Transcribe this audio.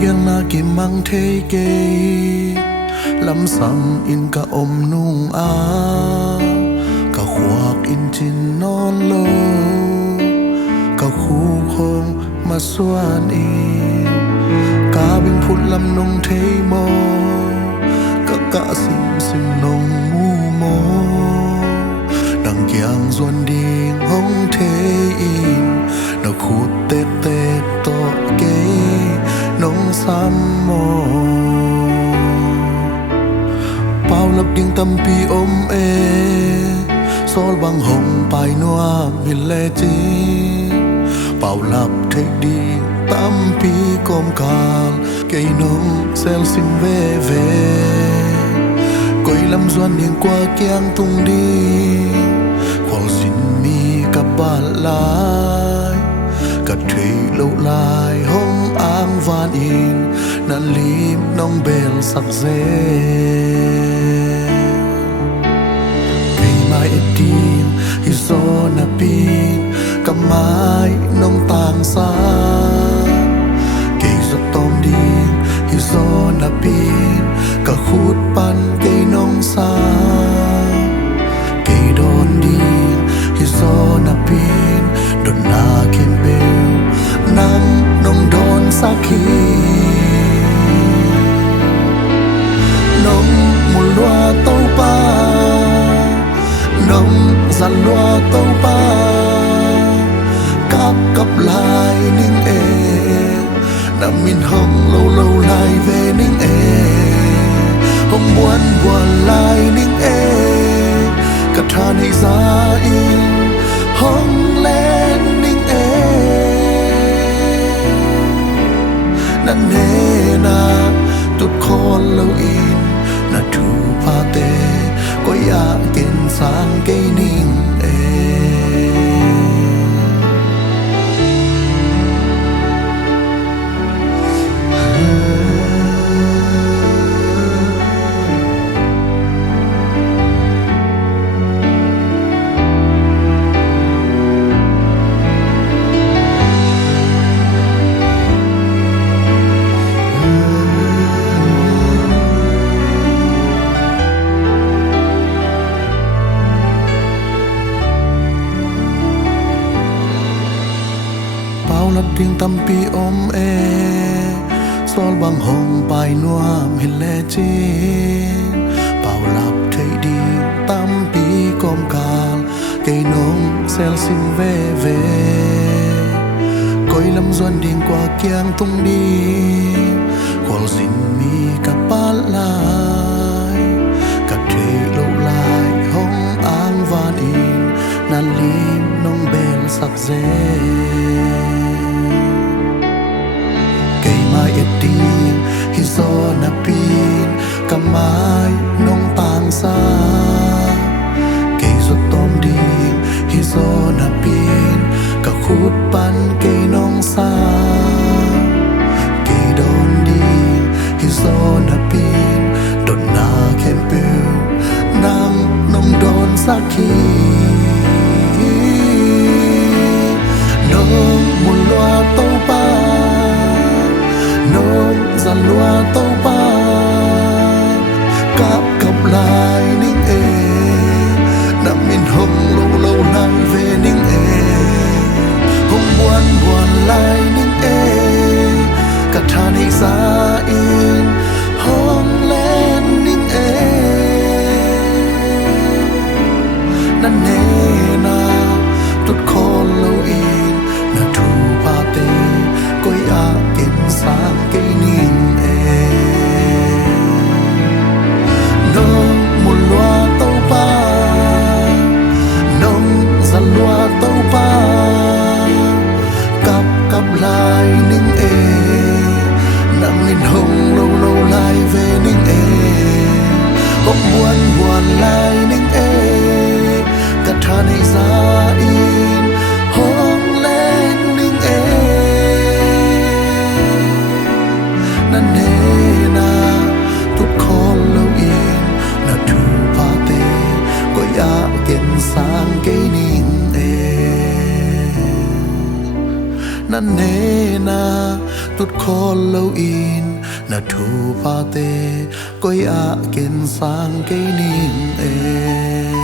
gel na ki mang thei ke lam sam in ka om nung a ka khuak in chin non lo ka khu khong ma suan i ka bing phut lam nong thei mo ka sim sim nong mu mo đằng kiang duan ding hong thei in na khut te te to ke nong sam mo bao lập ding tâm pi om e sol bang hong pai noa mi le chi bao lập thei đi tâm pi com kal cây nong sel sim ve ve coi lâm doan hiền qua kiang tung đi khoal xin mi ka ba lai ka thei lâu lai hong ang van in nan lim nong bel sak ze cây mai etin hi zo na pin ka mai nong tang sa cây giọt tom đi hi zo na pin ka khut pan cây nong sa cây don đi hi zo na pin don na kem bel nang nong don sa khi nong mu loa tau pa nong zan loa tau pa cặp lại ning e nằm min hong lâu lâu lại về ning e hong buồn buồn lại ning e cả tha này ra in hong lên ning e nan ne na tut khol lâu in na thu pa te ko ya ken sang cây ning e lập ding tâm pi om e sol bang hong pai nuam hi le chin bao lap thei đi tâm pi com kal cây nong sel sim ve ve coi lâm doan ding qua kiang tung đi khoal zin mi ka pa lai ka thei lo lai hong ang van in nan lim nong bel sak ze mai etin hi zo na pin ka mai nong tang sa cây giọt tom ding hi zo na pin ka khut pan cây nong sa cây don ding hi zo na pin don na kem pu nang nong don sa khi nong mun loa tau pa nong zan loa tau pa cặp lại ning e nằm min hong lâu lâu lại về ning e hong buồn buồn lại ning e cả tha này ra in hong lên ning e nan ne na tut khol lâu in na thu pa te coi a ken sang cây ning e nong mu loa tau pa nong zan loa tau pa cặp lại ning e nằm min hong lâu lâu lại về ning e hong buồn buồn lại ning e cả tha này ra in hong lên ning e nan ne na tut khol lâu in na thu pa te ko ya ken sang cây ning e nan ne na tút khó lâu in na thu pa te coi a ken sang cái niềm e